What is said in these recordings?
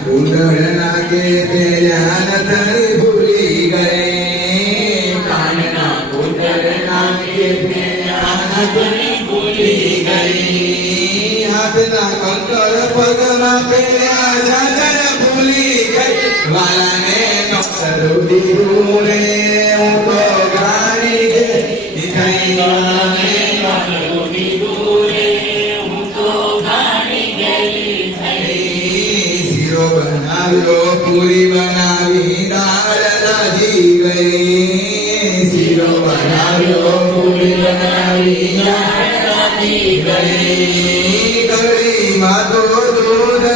કુંડળ નાગે તે થઈ ભૂલી ગઈ કાનના કુંડળ નાગે તે થઈ ભૂલી ગઈ. હાથના કંકર પગમાં પહેર્યા જાજર ભૂલી ગઈ વાલાને નોતરું દીધું રે હું તો ગાડી ગઈ થઈ બનાવ્યો પૂરી બનાવી દાળ લાગી ગઈ શીરો બનાવ્યો પૂરી બનાવી દાળ ગાડી ગઈ. કઢીમાં તો દૂધ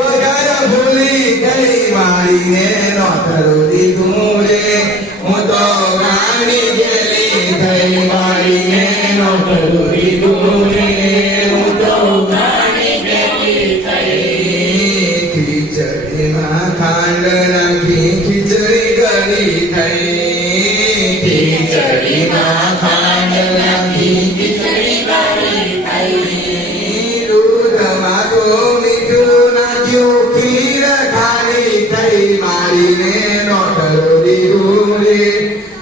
વગર ભૂલી ગઈ મારીને નોતરું દીધું ખીચડીમાં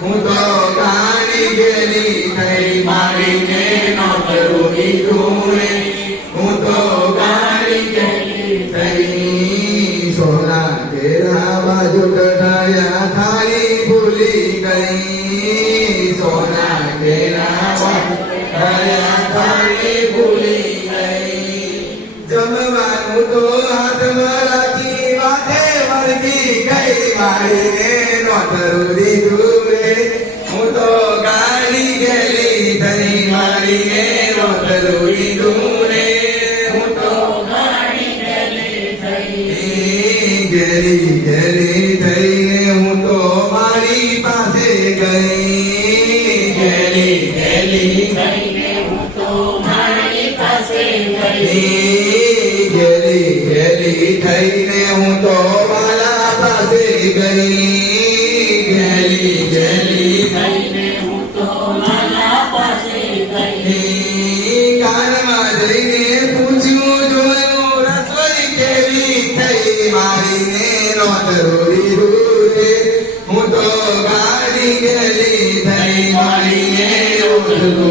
હું તો ગાડી ગયેલી થઈ મારીને નોટરો દીધું રે હું તો ગાડી ગયેલી થઈ સોના બાજુ કઢાયા ઘેરી ઘેરી થઈને હું તો મારી પાસે ગઈ ઘેરી ઘેરી થઈને હું તો મારી પાસે ગઈ. ઘેરી ઘેરી થઈને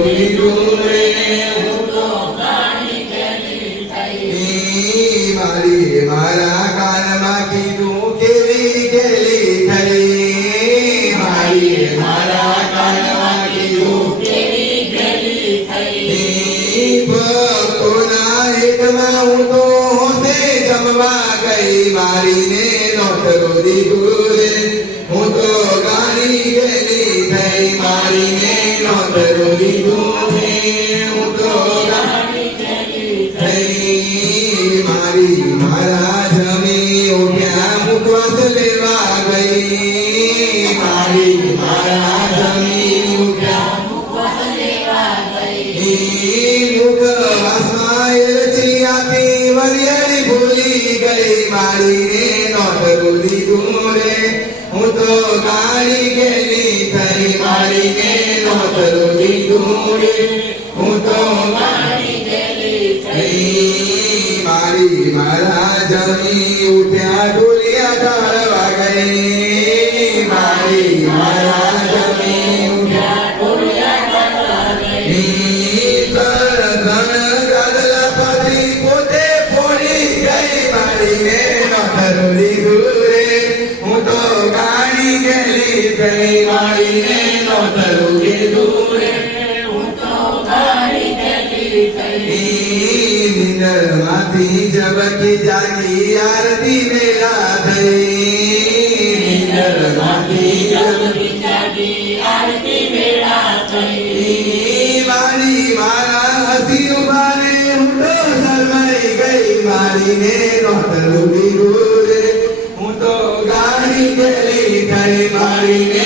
થઈ નોટરું દીધું રે હું તો કાળી ગેલી, તારી થઈ મારીને નોટરું દીધું રે હું તો મારી મારા જમી ઉઠ્યા ઢોલિયા ઢાળવા ગઈ, મારી મારા નિંદરમાંથી જબકી જાગી આરતી વેળા થઈ નિંદરમાંથી જગતી જાગી આરતી વેળા થઈ. મારી મારા હસી ઉભાને હું તો શરમાઈ ગઈ મારીને નોતરું દીધું હું તો ગાડી ગયેલી થઈ મારીને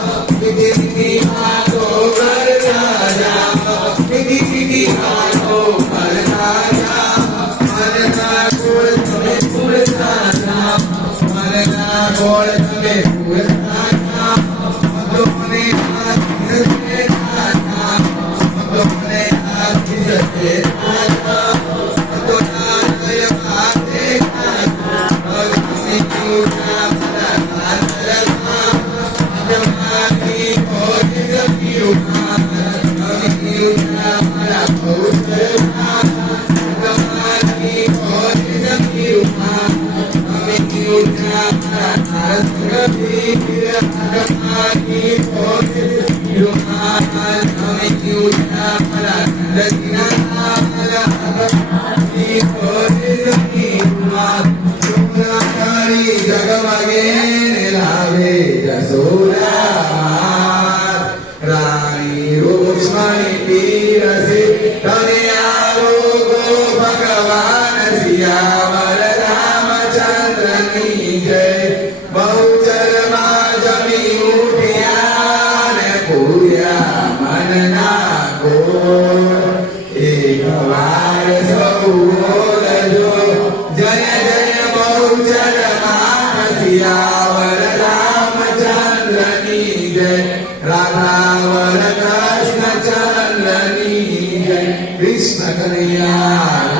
મારા Krishna Kanaya